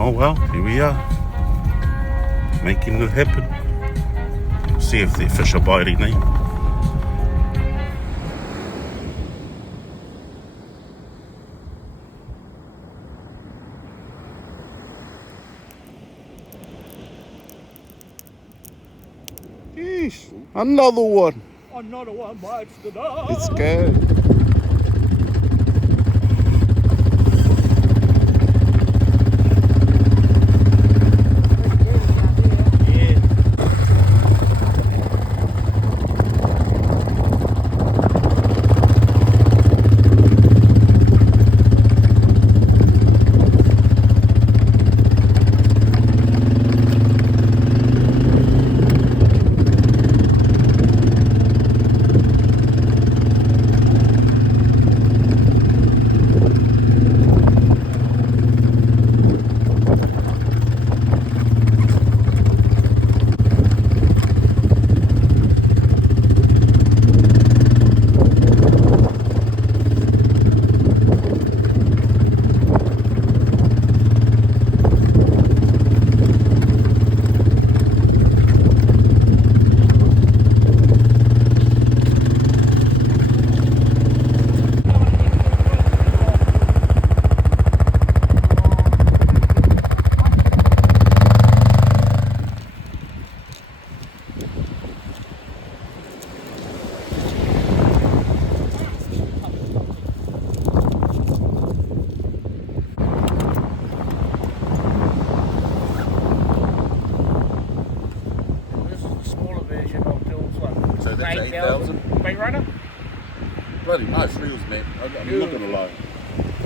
Oh well, here we are, making it happen. See if the fish are biting, eh? Yeesh, another one. Another one bites the dust. Let's go. So that's 8,000. Bait runner? Bloody nice reels, man. I'm not gonna lie.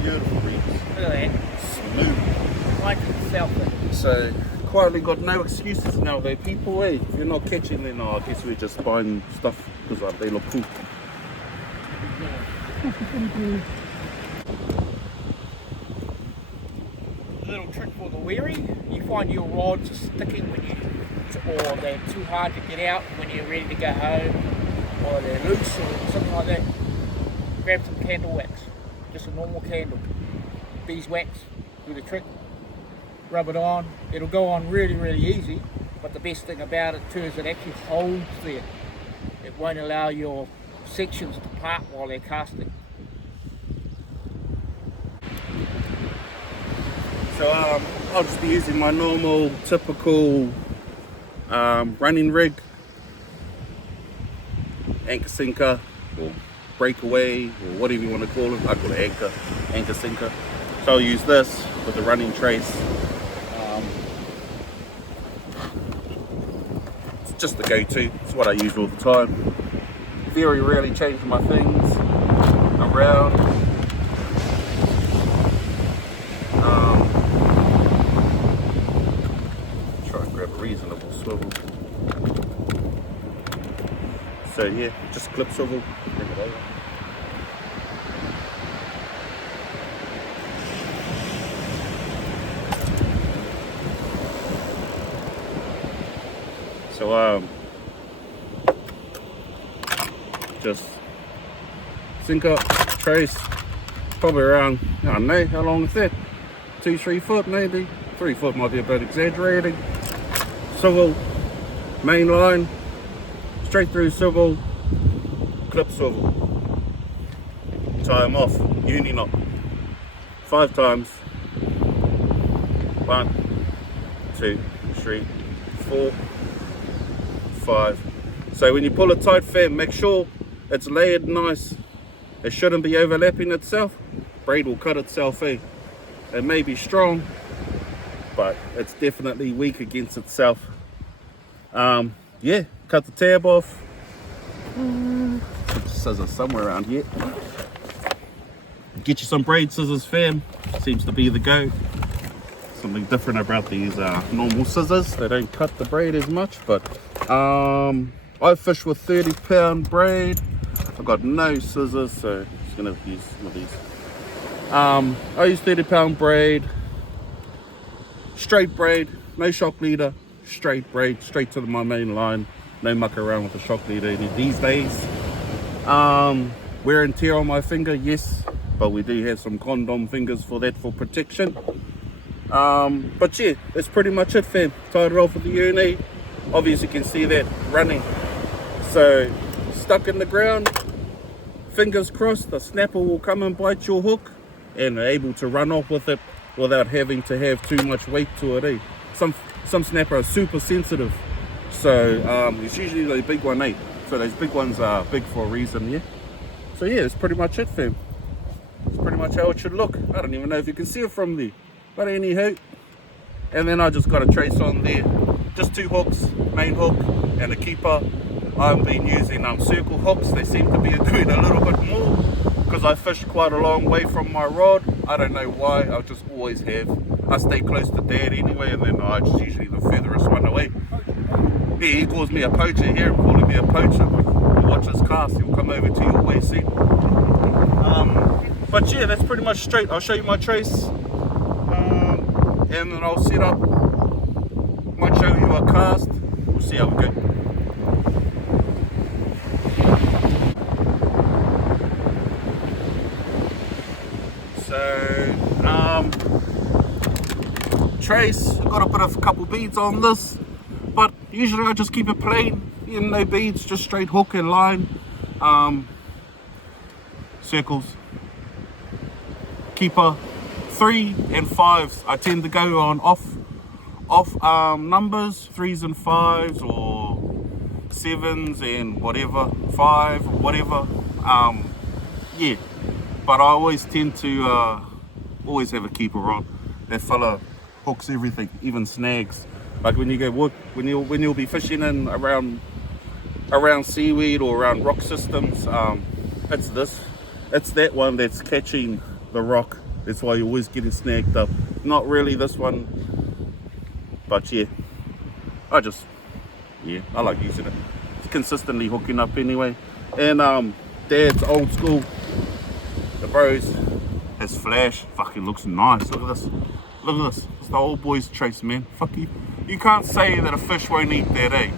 Beautiful reels. Look at that. Smooth. Like itself. So quietly got no excuses now though, people. Hey, if you're not catching, then I guess we're just buying stuff because they look cool. Little trick for the weary. You find your rods are sticking when you, or they're too hard to get out when you're ready to go home, or they're loose or something like that. Grab some candle wax, just a normal candle. Beeswax, do the trick. Rub it on. It'll go on really, really easy. But the best thing about it too is it actually holds there. It won't allow your sections to part while they're casting. So I'll just be using my normal, typical running rig, anchor sinker, or breakaway, or whatever you want to call it. I call it anchor sinker. So I'll use this with the running trace. It's just the go-to. It's what I use all the time. Very rarely change my things around. Reasonable swivel. So yeah, just clip swivel, bring it over. So just sink up, trace, probably around, I don't know, how long is that? 2-3 foot maybe? 3 foot might be a bit exaggerating. Swivel, main line, straight through swivel, clip swivel. Tie them off, uni knot. 5 times. 1, 2, 3, 4, 5. So when you pull it tight, fam, make sure it's layered nice. It shouldn't be overlapping itself. Braid will cut itself in. It may be strong, but it's definitely weak against itself. Yeah, cut the tab off. Put the scissors somewhere around here. Get you some braid scissors, fam. Seems to be the go. Something different about these normal scissors. They don't cut the braid as much, but I fish with 30-pound braid. I've got no scissors, so I'm just gonna use some of these. I use 30-pound braid, straight braid, no shock leader, straight braid, straight to my main line. No muck around with the shock leader these days. Wear and tear on my finger, yes, but we do have some condom fingers for that, for protection. But yeah, that's pretty much it, fam. Tied it off with the uni. Obviously you can see that running. So stuck in the ground, fingers crossed the snapper will come and bite your hook and are able to run off with it without having to have too much weight to it, eh? Some snapper are super sensitive, so it's usually the big one, eh? So those big ones are big for a reason, yeah? So yeah, that's pretty much it, fam. It's pretty much how it should look. I don't even know if you can see it from there, but anywho. And then I just got a trace on there, just 2 hooks, main hook and a keeper. I've been using circle hooks. They seem to be doing a little bit more because I fish quite a long way from my rod. I don't know why, I just always have. I stay close to dad anyway, and then I just usually the furthest one away. Yeah, he calls me a poacher here, I'm calling me a poacher. Watch his cast, he'll come over to your way, see. But yeah, that's pretty much straight. I'll show you my trace, and then I'll set up. Might show you a cast. We'll see how we go. So, trace. I've got to put a couple beads on this, but usually I just keep it plain, no beads, just straight hook and line. Circles. Keeper. 3 and 5s. I tend to go on off numbers, 3s and 5s, or 7s and whatever, 5 or whatever. Yeah, but I always tend to always have a keeper on. That fella hooks everything, even snags. Like when you go work, when you'll be fishing in around seaweed or around rock systems, it's that one that's catching the rock. That's why you're always getting snagged up. Not really this one, but yeah, I like using it. It's consistently hooking up anyway. And Dad's old school, the bros, his flash fucking looks nice. Look at this. Look at this. It's the old boy's trace, man. Fuck you. You can't say that a fish won't eat that, eh?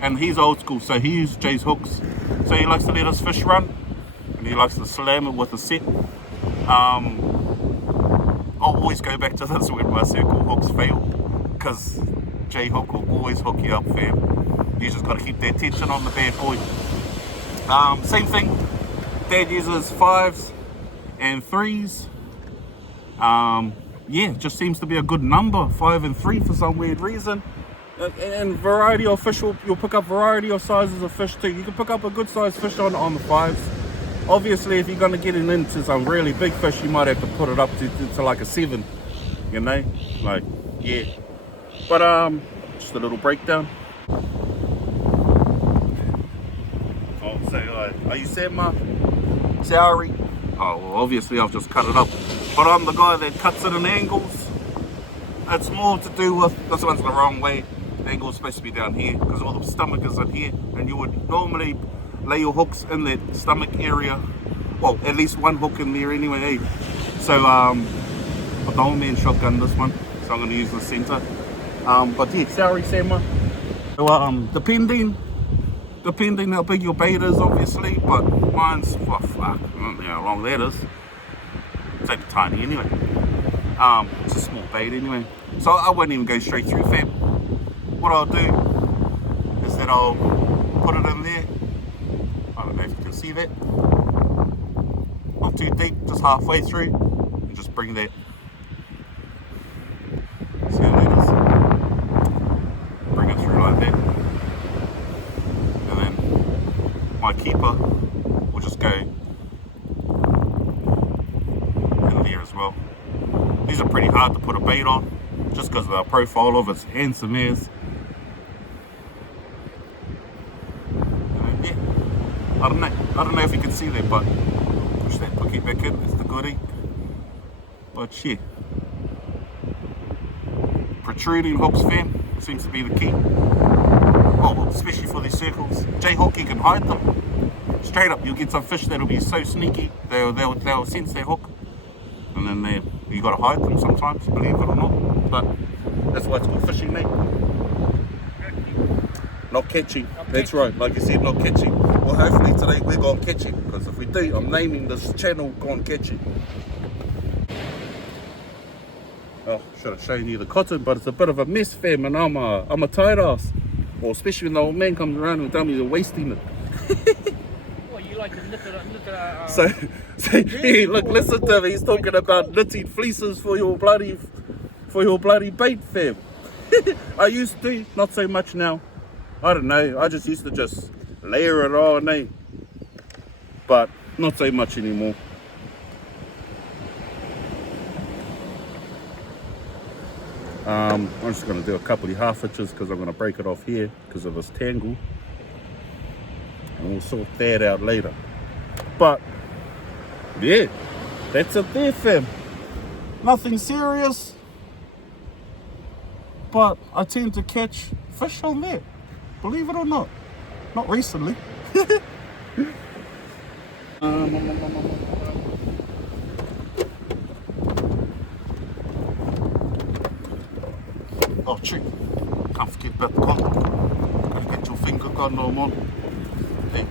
And he's old school, so he uses Jay's hooks. So he likes to let his fish run, and he likes to slam it with a set. I'll always go back to this when my circle hooks fail, because Jay Hook will always hook you up, fam. You just got to keep that tension on the bad boy. Same thing. Dad uses 5s and 3s. Yeah, it just seems to be a good number, 5 and 3 for some weird reason. And variety of fish, you'll pick up variety of sizes of fish too. You can pick up a good sized fish on the 5s. Obviously, if you're going to get into some really big fish, you might have to put it up to like a 7, you know, like, yeah. But just a little breakdown. Oh, say hi. Are you Sama? Sorry. Oh, well, obviously I've just cut it up, but I'm the guy that cuts it in angles. It's more to do with, this one's the wrong way. The angle's supposed to be down here because all the stomach is in here, and you would normally lay your hooks in that stomach area. Well, at least one hook in there anyway, eh? So I've the old man shotgun this one, so I'm going to use the center. But yeah, sorry Sama. So depending how big your bait is, obviously, but mine's, oh fuck, I don't know how long that is. It's like tiny anyway. It's a small bait anyway, so I won't even go straight through, fam. What I'll do is that I'll put it in there. I don't know if you can see that. Not too deep, just halfway through, and just bring that. See how that is? Bring it through like that. And then my keeper will just go in there as well. These are pretty hard to put a bait on, just because of the profile of its handsome ears. Yeah, I don't know if you can see that, but push that cookie back in, it's the goodie. But yeah, protruding hooks, fam, seems to be the key. Oh, especially for these circles. J-hook, you can hide them. Straight up, you'll get some fish that'll be so sneaky, they'll sense their hook, and then you got to hide them sometimes, believe it or not. But that's why it's called fishing, mate. Not catching. That's right, like you said, not catching. Well, hopefully today we're going to catch it, because if we do, I'm naming this channel Gone Catching. Oh, Should have shown you the cotton, but it's a bit of a mess, fam, and I'm a tight ass. Well, especially when the old man comes around and tells me you're wasting it. Well, you like to knit it. So hey, look, listen to him. He's talking about knitting fleeces for your bloody bait, fam. I used to, not so much now. I don't know. I just used to just layer it on, eh? But not so much anymore. I'm just going to do a couple of half hitches because I'm going to break it off here because of this tangle, and we'll sort that out later. But yeah, that's it there, fam. Nothing serious, but I tend to catch fish on there, believe it or not. Not recently. Oh, chick, can't forget about the cotton. Gotta get your finger cotton on. Hey,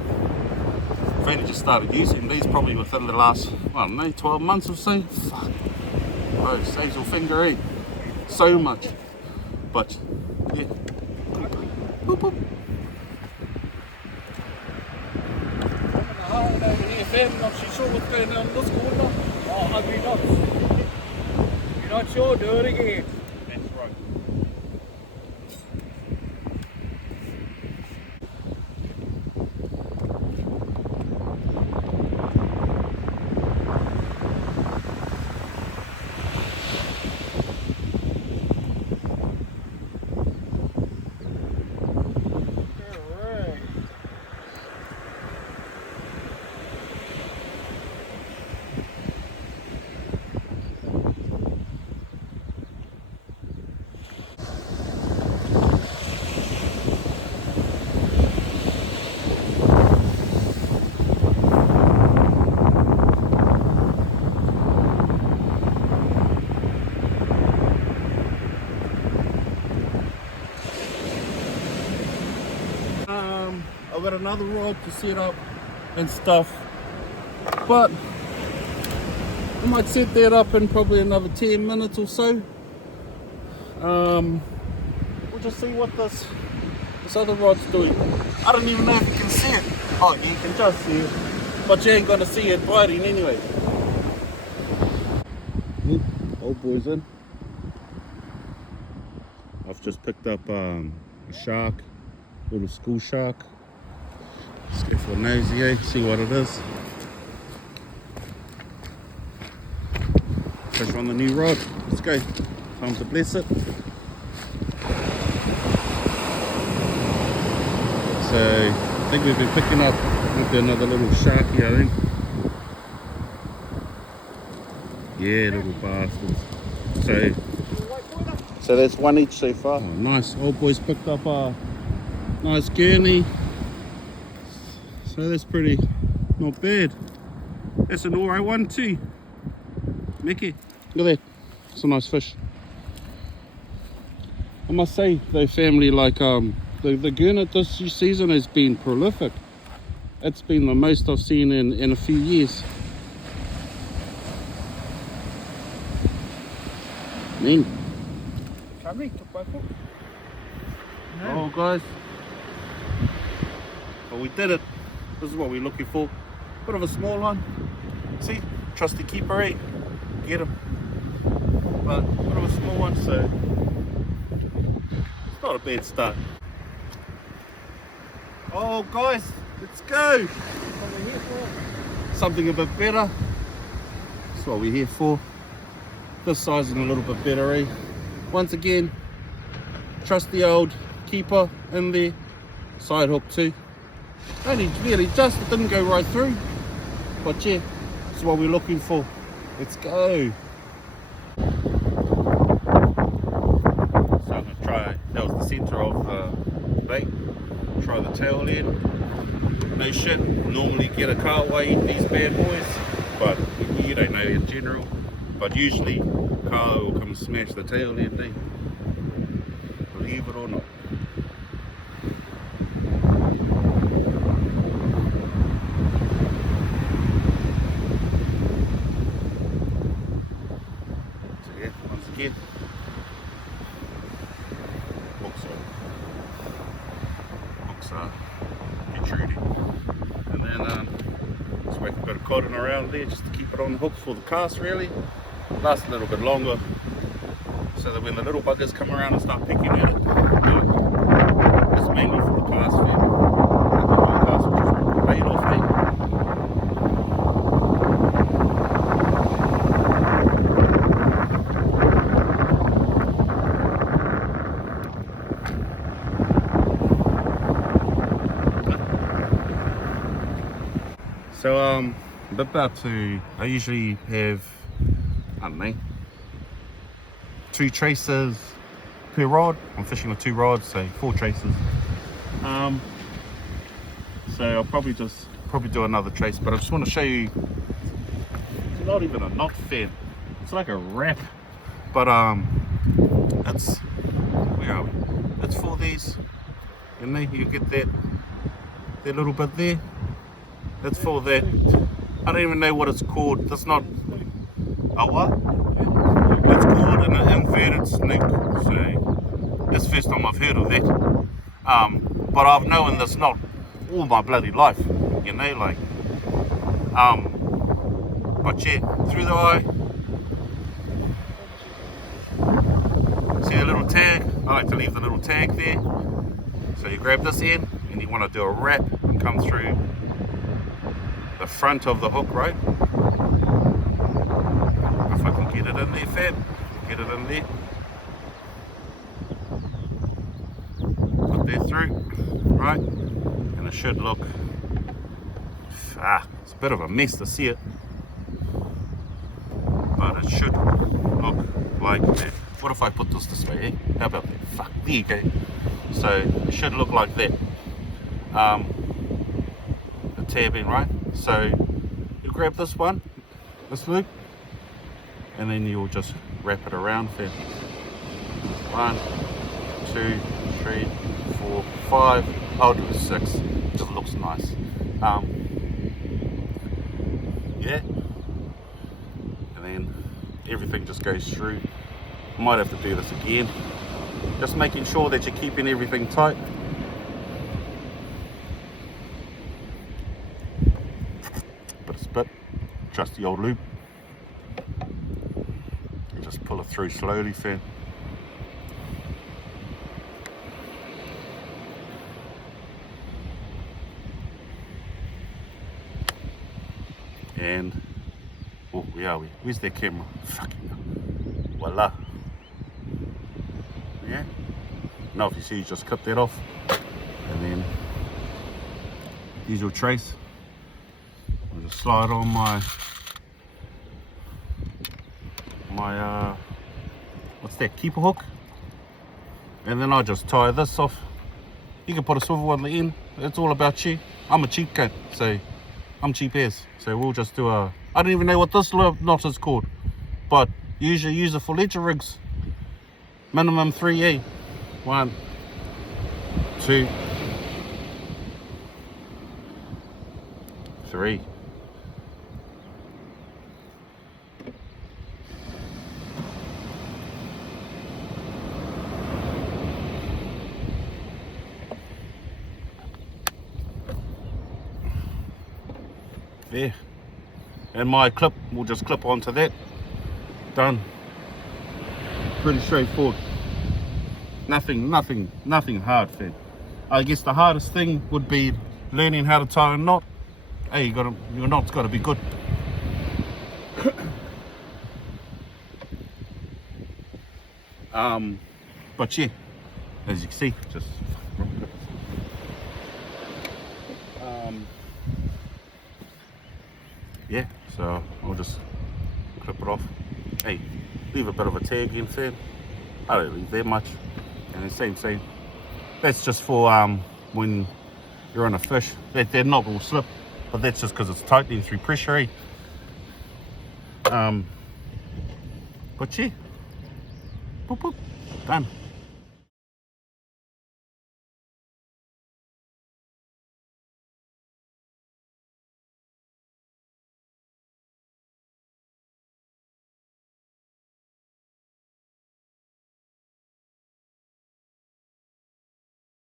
I've only just started using these probably within the last, I don't know, 12 months or so. Fuck. Bro, saves your finger, eh? So much. But, yeah. Boop, boop. Over here, fam, not too sure what's going on in this corner. Oh, ugly knots. You're not sure, do it again. That's right. I've got another rod to set up and stuff, but I might set that up in probably another 10 minutes or so. We'll just see what this other rod's doing. I don't even know if you can see it. Oh, you can just see it, but you ain't gonna see it biting anyway. Old boy's in. I've just picked up a shark, little school shark. Let's go for a nosy, eh? See what it is. Fish on the new rod. Let's go. Time to bless it. So I think we've been picking up maybe another little sharky, I think. Yeah, little bastards. So that's one each so far. Oh, nice. Old boy's picked up a nice gurney. So that's pretty not bad. That's an alright one too. Mickey, look at that. It's a nice fish. I must say though, family, like the gurnet this season has been prolific. It's been the most I've seen in a few years. Man. Oh guys. Well, we did it. This is what we're looking for. Bit of a small one. See, trusty keeper, eh? Get him. But bit of a small one, so it's not a bad start. Oh guys, let's go. What are we here for? Something a bit better. That's what we're here for. This size and a little bit better, eh? Once again, trusty old keeper in there. Side hook too. Only really just, it didn't go right through. But yeah, that's what we're looking for. Let's go. So I'm gonna try, that was the center of the bait. Try the tail end. No shit, normally get a cartway in these bad boys, but you don't know in general. But usually, car will come smash the tail end, eh? Believe it or not. So yeah, once again, protruding. And then just work a bit of cotton around there just to keep it on the hook for the cast, really. Last a little bit longer, so that when the little buggers come around and start picking at it, it's mainly for the cast fin. And the whole cast will just rip the bait off, So I'm about to, I usually have, I don't know, 2 tracers per rod. I'm fishing with 2 rods, so 4 tracers. So I'll probably do another trace, but I just want to show you, it's not even a knot fin, it's like a wrap, but it's, where are we? It's for these, and then you get that little bit there. That's for that. I don't even know what it's called. That's not a what? It's called an inverted snook. So it's the first time I've heard of that. But I've known this not all my bloody life, you know, like. But yeah, through the eye. See a little tag? I like to leave the little tag there. So you grab this end and you want to do a wrap and come through the front of the hook, right? If I can get it in there, fam, get it in there. Put that through, right? And it should look, it's a bit of a mess to see it, but it should look like that. What if I put this way, eh? How about that? Fuck, there you go. So it should look like that. The tab in, right? So you grab this one, this loop, and then you'll just wrap it around for 1, 2, 3, 4, 5. I'll do 6. It just looks nice. Yeah. And then everything just goes through. Might have to do this again. Just making sure that you're keeping everything tight. Bit, just the old loop. You just pull it through slowly, fam. And oh, where are we? Where's their camera? Fucking voila. Yeah. Now if you see, you just cut that off, and then use your trace. I'll just slide on my what's that, keeper hook, and then I just tie this off. You can put a swivel on the end. It's all about you. I'm a cheap cat, so I'm cheap as. So we'll just do I don't even know what this knot is called, but usually use it for ledger rigs. Minimum 3 1, 2, 3. There, and my clip will just clip onto that. Done. Pretty straightforward. Nothing hard, fam. I guess the hardest thing would be learning how to tie a knot. Hey, your knot's got to be good. But yeah, as you can see, just yeah, so I'll just clip it off. Hey, leave a bit of a tag in, fam. I don't leave that much. And the same. That's just for when you're on a fish. That knot will slip, but that's just because it's tightening through pressure, eh? But yeah, boop, boop, done.